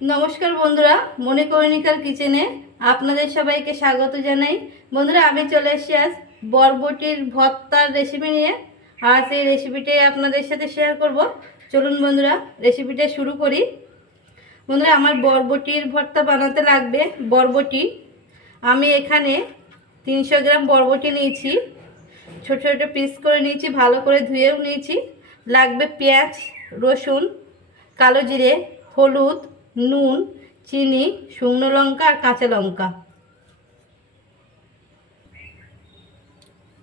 নমস্কার বন্ধুরা, মণিকর্ণিকার কিচেনে আপনাদের সবাইকে স্বাগত জানাই। বন্ধুরা, আমি চলে এসেছি আজ বরবটির ভর্তার রেসিপি নিয়ে। আজ এই রেসিপিটাই আপনাদের সাথে শেয়ার করব। চলুন বন্ধুরা, রেসিপিটা শুরু করি। বন্ধুরা, আমার বরবটির ভর্তা বানাতে লাগবে বরবটি। আমি এখানে 300 গ্রাম বরবটি নিয়েছি, ছোট ছোট পিস করে নিয়েছি, ভালো করে ধুয়েও নিয়েছি। লাগবে পেঁয়াজ, রসুন, কালো জিরে, হলুদ, নুন, চিনি, শুকনো লঙ্কা আর কাঁচা লঙ্কা।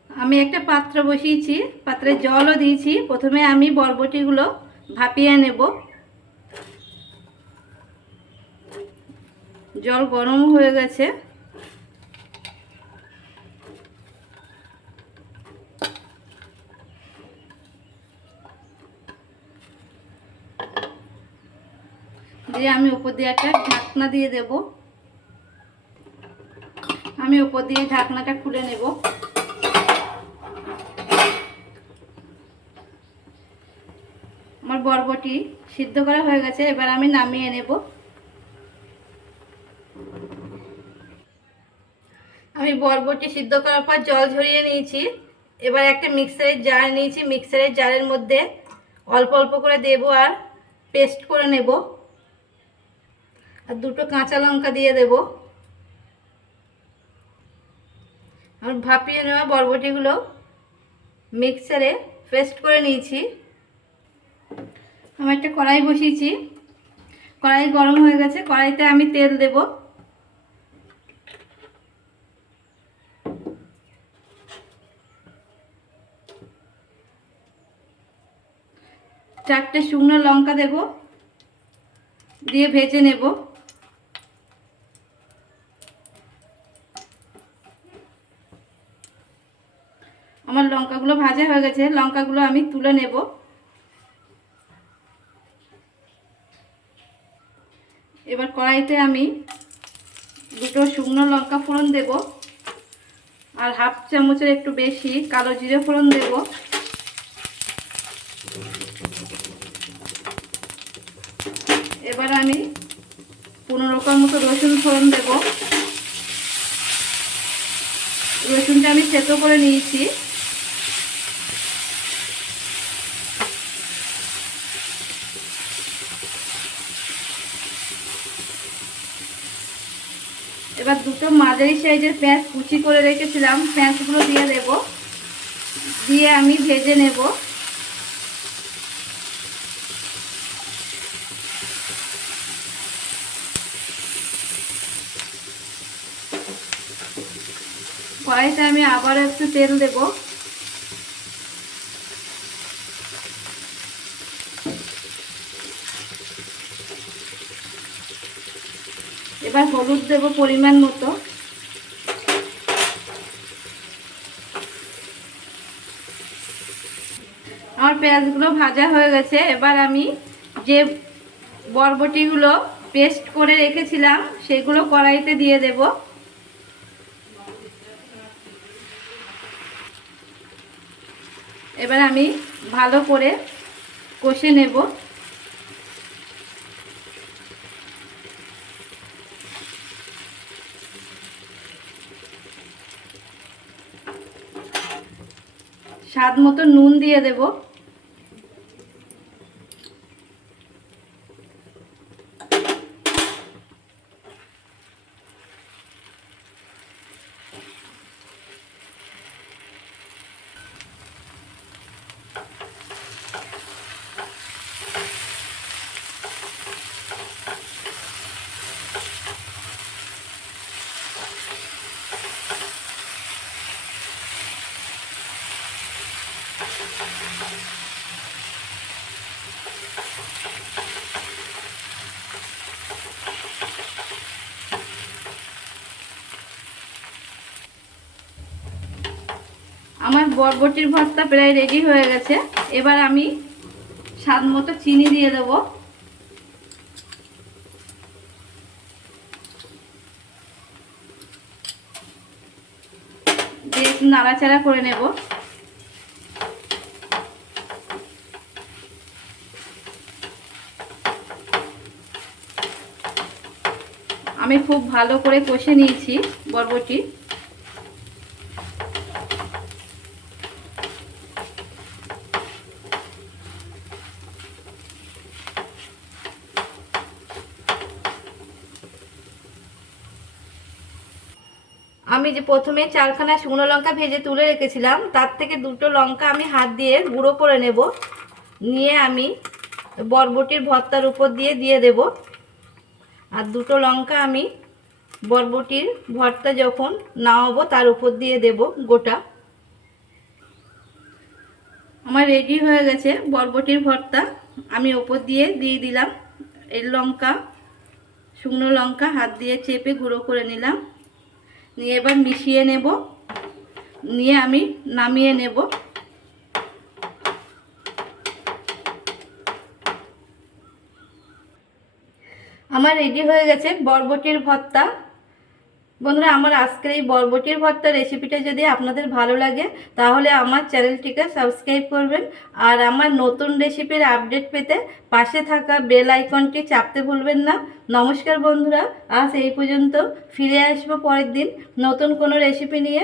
আমি একটা পাত্র বসিয়েছি, পাত্রে জলও দিয়েছি। প্রথমে আমি বরবটিগুলো ভাপিয়ে নেব। জল গরম হয়ে গেছে। দিয়ে আমি উপর দিয়ে একটা ঢাকনা দিয়ে দেব। আমি উপর দিয়ে ঢাকনাটা খুলে নেব। আমার বরবটি সিদ্ধ করা হয়ে গেছে, এবার আমি নামিয়ে নেব। আমি বরবটি সিদ্ধ করার পর জল ঝরিয়ে নিয়েছি। এবার একটা মিক্সারের জার নিয়েছি, মিক্সারের জারের মধ্যে অল্প অল্প করে দেব আর পেস্ট করে নেব। আর দুটো কাঁচা লঙ্কা দিয়ে দেব। আর ভাপিয়ে নেওয়া বরবটিগুলো মিক্সারে পেস্ট করে নিয়েছি। আমি একটা কড়াই বসিয়েছি, কড়াই গরম হয়ে গেছে। কড়াইতে আমি তেল দেব। চারটে শুকনো লঙ্কা দেব, দিয়ে ভেজে নেব। আমার লঙ্কাগুলো ভাজা হয়ে গেছে, লঙ্কাগুলো আমি তুলে নেব। এবার কড়াইতে আমি দুটো শুকনো লঙ্কা ফোড়ন দেব আর হাফ চামচের একটু বেশি কালো জিরে ফোড়ন দেব। এবার আমি 15 টার মতো রসুন ফোড়ন দেব। রসুনটা আমি থেতো করে নিয়েছি। এবার দুটো মাঝারি সাইজের পেঁয়াজ কুচি করে রেখেছিলাম, পেঁয়াজগুলো দিয়ে দেব। দিয়ে আমি ভেজে নেব। কড়াইতে আমি আবার একটু তেল দেব। এবার হলুদ দেব পরিমাণ মতো। আমার পেঁয়াজগুলো ভাজা হয়ে গেছে। এবার আমি যে বরবটিগুলো পেস্ট করে রেখেছিলাম সেগুলো কড়াইতে দিয়ে দেব। এবার আমি ভালো করে কষে নেব। স্বাদ মতো নুন দিয়ে দেব। আমার বরবটির ভর্তা প্রায় রেডি হয়ে গেছে। এবার আমি স্বাদ মতো চিনি দিয়ে দেব। দিয়ে একটু নাড়াচাড়া করে নেব। আমি খুব ভালো করে কষে নিয়েছি বরবটি। আমি যে প্রথমে 4খানা শুকনো লঙ্কা ভেজে তুলে রেখেছিলাম, তার থেকে 2টো লঙ্কা আমি হাত দিয়ে গুঁড়ো করে নেব। নিয়ে আমি বরবটির ভর্তার উপর দিয়ে দেব। আর 2টো লঙ্কা আমি বরবটির ভর্তা যখন নামাবো তার উপর দিয়ে দেব গোটা। আমার রেডি হয়ে গেছে বরবটির ভর্তা। আমি উপর দিয়ে দিলাম এই লঙ্কা, শুকনো লঙ্কা হাত দিয়ে চেপে গুঁড়ো করে নিলাম। নিয়ে এবার মিশিয়ে নেব, নিয়ে আমি নামিয়ে নেব। আমার রেডি হয়ে গেছে বরবটির ভর্তা। বন্ধুরা, আমার আজকের এই বরবটির ভর্তা রেসিপিটা যদি আপনাদের ভালো লাগে তাহলে আমার চ্যানেলটিকে সাবস্ক্রাইব করবেন। আর আমার নতুন রেসিপির আপডেট পেতে পাশে থাকা বেল আইকনটি চাপতে ভুলবেন না। নমস্কার বন্ধুরা, আজ এই পর্যন্ত। ফিরে আসবো পরের দিন নতুন কোনো রেসিপি নিয়ে।